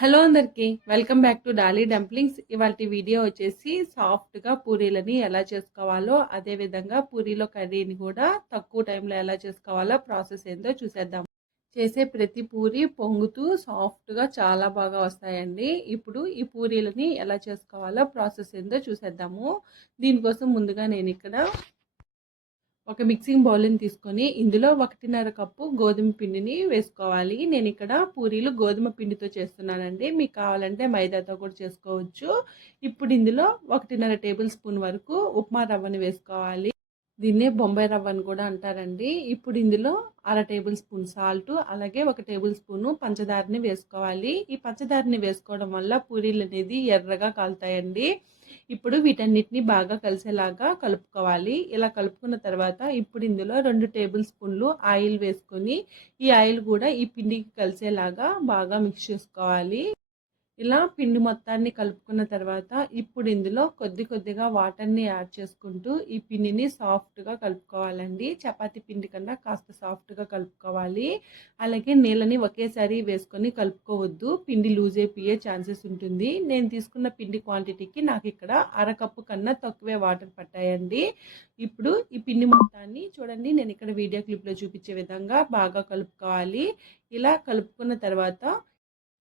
Hello అందరికి welcome back to Dolly dumplings. ఇవాళ video వచ్చేసి సాఫ్ట్గా పూరీలని ఎలా చేసుకోవాలో, అదే విధంగా పూరీలో కర్రీని కూడా తక్కువ టైంలో ఎలా చేసుకోవాలో ప్రాసెస్ ఏందో చూసేద్దాం. చేసే ప్రతి పూరి పొంగుతూ సాఫ్ట్గా చాలా బాగా వస్తాయండి. ఇప్పుడు ఈ పూరీలని ఎలా చేసుకోవాలో ప్రాసెస్ ఏందో చూసేద్దాము. దీనికోసం ముందుగా నేను ఇక్కడ ఒక మిక్సింగ్ బౌల్ని తీసుకొని ఇందులో 1.5 కప్పు గోధుమ పిండిని వేసుకోవాలి. నేను ఇక్కడ పూరీలు గోధుమ పిండితో చేస్తున్నానండి. మీకు కావాలంటే మైదాతో కూడా చేసుకోవచ్చు. ఇప్పుడు ఇందులో 1.5 టేబుల్ స్పూన్ వరకు ఉప్మా రవ్వని వేసుకోవాలి. దీన్నే బొంబాయి రవ్వ అని కూడా అంటారండి. ఇప్పుడు ఇందులో 1/2 టేబుల్ స్పూన్ సాల్ట్, అలాగే 1 టేబుల్ స్పూను పంచదారని వేసుకోవాలి. ఈ పంచదారని వేసుకోవడం వల్ల పూరీలు అనేది ఎర్రగా కాలుతాయండి. ఇప్పుడు వీటన్నిటిని బాగా కలిసేలాగా కలుపుకోవాలి. ఇలా కలుపుకున్న తర్వాత ఇప్పుడు ఇందులో 2 టేబుల్ స్పూన్లు ఆయిల్ వేసుకొని ఈ ఆయిల్ కూడా ఈ పిండికి కలిసేలాగా బాగా మిక్స్ చేసుకోవాలి. ఇలా పిండి మొత్తాన్ని కలుపుకున్న తర్వాత ఇప్పుడు ఇందులో కొద్దిగా వాటర్ని యాడ్ చేసుకుంటూ ఈ పిండిని సాఫ్ట్గా కలుపుకోవాలండి. చపాతీ పిండి కన్నా కాస్త సాఫ్ట్గా కలుపుకోవాలి. అలాగే నీళ్ళని ఒకేసారి వేసుకొని కలుపుకోవద్దు, పిండి లూజ్ అయిపోయే ఛాన్సెస్ ఉంటుంది. నేను తీసుకున్న పిండి క్వాంటిటీకి నాకు ఇక్కడ 1/2 కప్పు కన్నా తక్కువే వాటర్ పట్టాయండి. ఇప్పుడు ఈ పిండి మొత్తాన్ని చూడండి, నేను ఇక్కడ వీడియో క్లిప్లో చూపించే విధంగా బాగా కలుపుకోవాలి. ఇలా కలుపుకున్న తర్వాత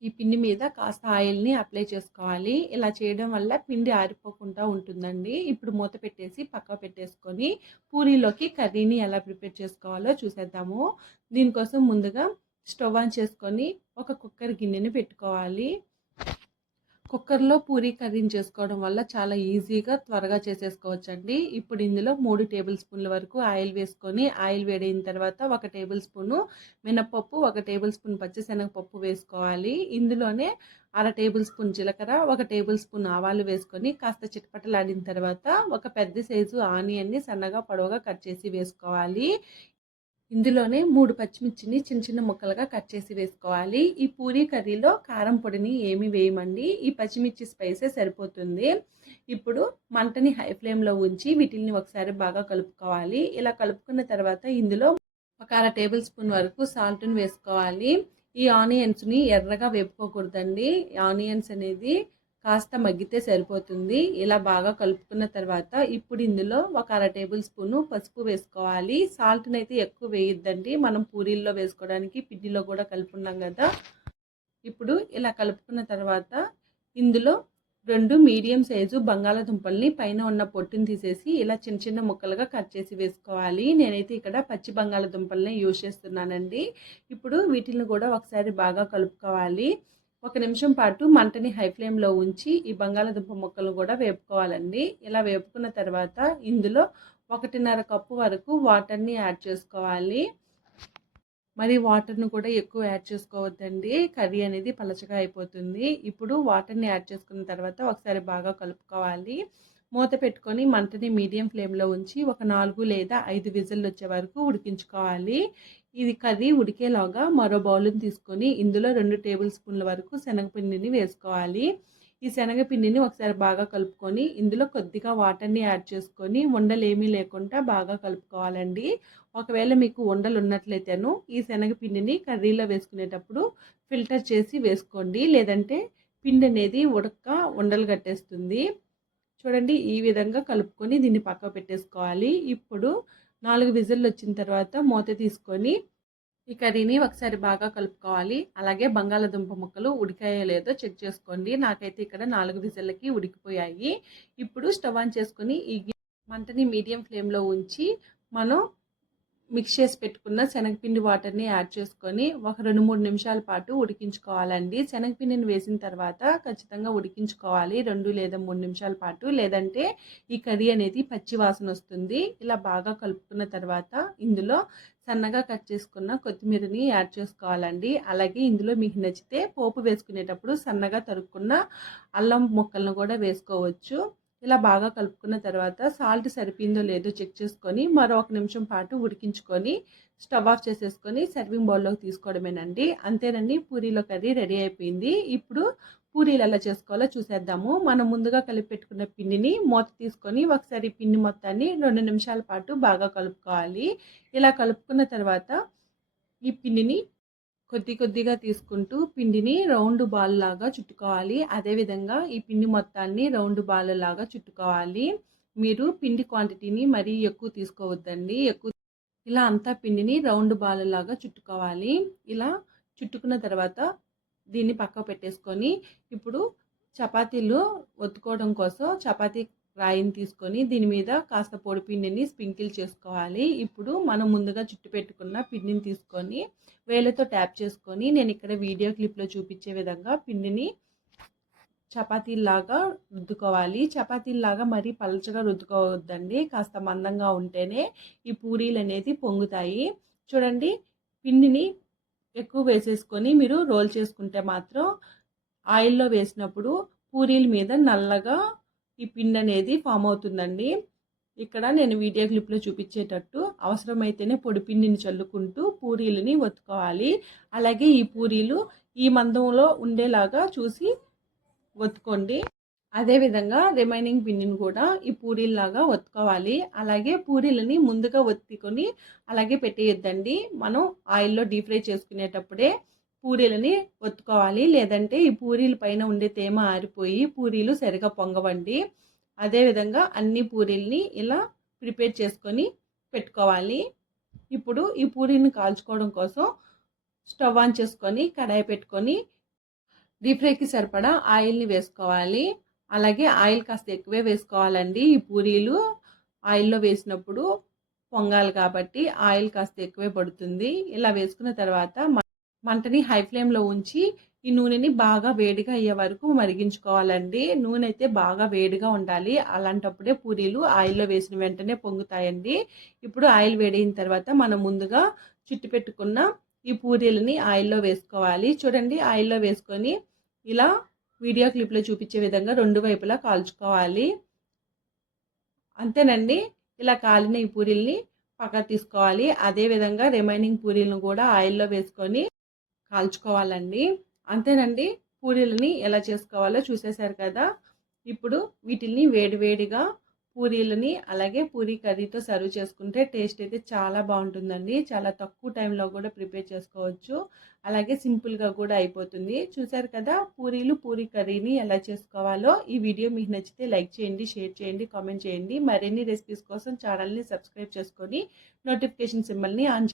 ఈ పిండి మీద కాస్త ఆయిల్ని అప్లై చేసుకోవాలి. ఇలా చేయడం వల్ల పిండి ఆరిపోకుండా ఉంటుందండి. ఇప్పుడు మూత పెట్టేసి పక్క పెట్టేసుకొని పూరీలోకి కర్రీని ఎలా ప్రిపేర్ చేసుకోవాలో చూసేద్దాము. దీనికోసం ముందుగా స్టవ్ ఆన్ చేసుకొని ఒక కుక్కర్ గిన్నెని పెట్టుకోవాలి. కుక్కర్లో పూరీ కర్రీని చేసుకోవడం వల్ల చాలా ఈజీగా త్వరగా చేసేసుకోవచ్చండి. ఇప్పుడు ఇందులో 3 టేబుల్ స్పూన్ల వరకు ఆయిల్ వేసుకొని ఆయిల్ వేడైన తర్వాత 1 టేబుల్ స్పూను మినపప్పు, 1 టేబుల్ స్పూన్ పచ్చిశనగపప్పు వేసుకోవాలి. ఇందులోనే 1/2 టేబుల్ స్పూన్ జీలకర్ర, 1 టేబుల్ స్పూన్ ఆవాలు వేసుకొని కాస్త చిటపటలాడిన తర్వాత ఒక పెద్ద సైజు ఆనియన్ని సన్నగా పొడవుగా కట్ చేసి వేసుకోవాలి. ఇందులోనే 3 పచ్చిమిర్చిని చిన్న ముక్కలుగా కట్ చేసి వేసుకోవాలి. ఈ పూరీ కర్రీలో కారం పొడిని ఏమి వేయమండి, ఈ పచ్చిమిర్చి స్పైసే సరిపోతుంది. ఇప్పుడు మంటని హై ఫ్లేమ్లో ఉంచి వీటిని ఒకసారి బాగా కలుపుకోవాలి. ఇలా కలుపుకున్న తర్వాత ఇందులో ఒక 1/2 టేబుల్ స్పూన్ వరకు సాల్ట్ని వేసుకోవాలి. ఈ ఆనియన్స్ని ఎర్రగా వేపుకోకూడదండి. ఆనియన్స్ అనేది కాస్త మగ్గితే సరిపోతుంది. ఇలా బాగా కలుపుకున్న తర్వాత ఇప్పుడు ఇందులో ఒక 1/2 టేబుల్ స్పూను పసుపు వేసుకోవాలి. సాల్ట్ని అయితే ఎక్కువ వేయొద్దండి, మనం పూరీల్లో వేసుకోవడానికి పిండిలో కూడా కలుపుకున్నాం కదా. ఇప్పుడు ఇలా కలుపుకున్న తర్వాత ఇందులో 2 మీడియం సైజు బంగాళాదుంపల్ని పైన ఉన్న పొట్టుని తీసేసి ఇలా చిన్న ముక్కలుగా కట్ చేసి వేసుకోవాలి. నేనైతే ఇక్కడ పచ్చి బంగాళాదుంపల్ని యూజ్ చేస్తున్నానండి. ఇప్పుడు వీటిని కూడా ఒకసారి బాగా కలుపుకోవాలి. 1 నిమిషం పాటు మంటని హై ఫ్లేమ్లో ఉంచి ఈ బంగాళాదుంప ముక్కలను కూడా వేపుకోవాలండి. ఇలా వేపుకున్న తర్వాత ఇందులో 1.5 కప్పు వరకు వాటర్ని యాడ్ చేసుకోవాలి. మరి వాటర్ను కూడా ఎక్కువ యాడ్ చేసుకోవద్దండి, కర్రీ అనేది పలచగా అయిపోతుంది. ఇప్పుడు వాటర్ని యాడ్ చేసుకున్న తర్వాత ఒకసారి బాగా కలుపుకోవాలి. మూత పెట్టుకొని మంటని మీడియం ఫ్లేమ్లో ఉంచి ఒక 4 లేదా 5 విజిల్లు వచ్చే వరకు ఉడికించుకోవాలి. ఇది కర్రీ ఉడికేలాగా మరో బౌల్ని తీసుకొని ఇందులో 2 టేబుల్ స్పూన్ల వరకు శనగపిండిని వేసుకోవాలి. ఈ శనగపిండిని ఒకసారి బాగా కలుపుకొని ఇందులో కొద్దిగా వాటర్ని యాడ్ చేసుకొని ఉండలు ఏమీ లేకుండా బాగా కలుపుకోవాలండి. ఒకవేళ మీకు ఉండలు ఉన్నట్లయితేను ఈ శనగపిండిని కర్రీలో వేసుకునేటప్పుడు ఫిల్టర్ చేసి వేసుకోండి, లేదంటే పిండి అనేది ఉడక ఉండలు కట్టేస్తుంది. చూడండి, ఈ విధంగా కలుపుకొని దీన్ని పక్క పెట్టేసుకోవాలి. ఇప్పుడు 4 విజిల్లు వచ్చిన తర్వాత మూత తీసుకొని ఈ కర్రీని ఒకసారి బాగా కలుపుకోవాలి. అలాగే బంగాళాదుంప ముక్కలు ఉడికాయో లేదో చెక్ చేసుకోండి. నాకైతే ఇక్కడ 4 విజిల్లకి ఉడికిపోయాయి. ఇప్పుడు స్టవ్ ఆన్ చేసుకొని ఈ మంటని మీడియం ఫ్లేమ్లో ఉంచి మనం మిక్స్ చేసి పెట్టుకున్న శనగపిండి వాటర్ని యాడ్ చేసుకొని ఒక 2-3 నిమిషాల పాటు ఉడికించుకోవాలండి. శనగపిండిని వేసిన తర్వాత ఖచ్చితంగా ఉడికించుకోవాలి 2 లేదా 3 నిమిషాల పాటు, లేదంటే ఈ కర్రీ అనేది పచ్చి వాసన వస్తుంది. ఇలా బాగా కలుపుకున్న తర్వాత ఇందులో సన్నగా కట్ చేసుకున్న కొత్తిమీరని యాడ్ చేసుకోవాలండి. అలాగే ఇందులో మీకు నచ్చితే పోపు వేసుకునేటప్పుడు సన్నగా తరుక్కున్న అల్లం ముక్కలను కూడా వేసుకోవచ్చు. ఇలా బాగా కలుపుకున్న తర్వాత సాల్ట్ సరిపోయిందో లేదో చెక్ చేసుకొని మరో 1 నిమిషం పాటు ఉడికించుకొని స్టవ్ ఆఫ్ చేసేసుకొని సర్వింగ్ బౌల్లోకి తీసుకోవడమేనండి. అంతేనండి, పూరీలో కర్రీ రెడీ అయిపోయింది. ఇప్పుడు పూరీలు ఎలా చేసుకోవాలో చూసేద్దాము. మనం ముందుగా కలిపి పెట్టుకున్న పిండిని మూత తీసుకొని ఒకసారి పిండి మొత్తాన్ని 2 నిమిషాల పాటు బాగా కలుపుకోవాలి. ఇలా కలుపుకున్న తర్వాత ఈ పిండిని కొద్ది కొద్దిగా తీసుకుంటూ పిండిని రౌండ్ బాల్ లాగా చుట్టుకోవాలి. అదేవిధంగా ఈ పిండి మొత్తాన్ని రౌండ్ బాల్ లాగా చుట్టుకోవాలి. మీరు పిండి క్వాంటిటీని మరీ ఎక్కువ తీసుకోవద్దండి. ఇలా అంతా పిండిని రౌండ్ బాల్ లాగా చుట్టుకోవాలి. ఇలా చుట్టుకున్న తర్వాత దీన్ని పక్కకు పెట్టేసుకొని ఇప్పుడు చపాతీలు ఒత్తుకోవడం కోసం చపాతీ రాయిని తీసుకొని దీని మీద కాస్త పొడి పిండిని స్ప్రింకిల్ చేసుకోవాలి. ఇప్పుడు మనం ముందుగా చుట్టు పెట్టుకున్న పిండిని తీసుకొని వేళ్ళతో ట్యాప్ చేసుకొని నేను ఇక్కడ వీడియో క్లిప్లో చూపించే విధంగా పిండిని చపాతీలాగా రుద్దుకోవాలి. చపాతీలాగా మరీ పలచగా రుద్దుకోవద్దండి. కాస్త మందంగా ఉంటేనే ఈ పూరీలు అనేది పొంగుతాయి. చూడండి, పిండిని ఎక్కువ వేసేసుకొని మీరు రోల్ చేసుకుంటే మాత్రం ఆయిల్లో వేసినప్పుడు పూరీల మీద నల్లగా ఈ పిండి అనేది ఫామ్ అవుతుందండి. ఇక్కడ నేను వీడియో క్లిప్లో చూపించేటట్టు అవసరమైతేనే పొడి పిండిని చల్లుకుంటూ పూరీలని ఒత్తుకోవాలి. అలాగే ఈ పూరీలు ఈ మందంలో ఉండేలాగా చూసి ఒత్తుకోండి. అదేవిధంగా రిమైనింగ్ పిండిని కూడా ఈ పూరీల్లాగా ఒత్తుకోవాలి. అలాగే పూరీలని ముందుగా ఒత్తుకొని అలాగే పెట్టేయొద్దండి. మనం ఆయిల్లో డీప్ ఫ్రై చేసుకునేటప్పుడే పూరీలని ఒత్తుకోవాలి. లేదంటే ఈ పూరీల పైన ఉండే తేమ ఆరిపోయి పూరీలు సరిగా పొంగవండి. అదేవిధంగా అన్ని పూరీల్ని ఇలా ప్రిపేర్ చేసుకొని పెట్టుకోవాలి. ఇప్పుడు ఈ పూరీని కాల్చుకోవడం కోసం స్టవ్ ఆన్ చేసుకొని కడాయి పెట్టుకొని డీప్ ఫ్రైకి సరిపడా ఆయిల్ని వేసుకోవాలి. అలాగే ఆయిల్ కాస్త ఎక్కువే వేసుకోవాలండి. ఈ పూరీలు ఆయిల్లో వేసినప్పుడు పొంగాలి కాబట్టి ఆయిల్ కాస్త ఎక్కువే పడుతుంది. ఇలా వేసుకున్న తర్వాత మంటని హై ఫ్లేమ్లో ఉంచి ఈ నూనెని బాగా వేడిగా అయ్యే వరకు మరిగించుకోవాలండి. నూనె అయితే బాగా వేడిగా ఉండాలి. అలాంటప్పుడే పూరీలు ఆయిల్లో వేసిన వెంటనే పొంగుతాయండి. ఇప్పుడు ఆయిల్ వేడైన తర్వాత మనం ముందుగా చుట్టి పెట్టుకున్న ఈ పూరీలని ఆయిల్లో వేసుకోవాలి. చూడండి, ఆయిల్లో వేసుకొని ఇలా వీడియో క్లిప్లో చూపించే విధంగా రెండు వైపులా కాల్చుకోవాలి. అంతేనండి. ఇలా కాలిన ఈ పూరీల్ని పక్కన తీసుకోవాలి. అదేవిధంగా రిమైనింగ్ పూరీలను కూడా ఆయిల్లో వేసుకొని కాల్చుకోవాలండి. అంతేనండి, పూరీలని ఎలా చేసుకోవాలో చూసేశారు కదా. ఇప్పుడు వీటిల్ని వేడివేడిగా పూరీలని అలాగే పూరీ కర్రీతో సర్వ్ చేసుకుంటే టేస్ట్ అయితే చాలా బాగుంటుందండి. చాలా తక్కువ టైంలో కూడా ప్రిపేర్ చేసుకోవచ్చు. అలాగే సింపుల్గా కూడా అయిపోతుంది. చూసారు కదా పూరీలు పూరీ కర్రీని ఎలా చేసుకోవాలో. ఈ వీడియో మీకు నచ్చితే లైక్ చేయండి, షేర్ చేయండి, కామెంట్ చేయండి. మరిన్ని రెసిపీస్ కోసం ఛానల్ని సబ్స్క్రైబ్ చేసుకొని నోటిఫికేషన్ సింబల్ని ఆన్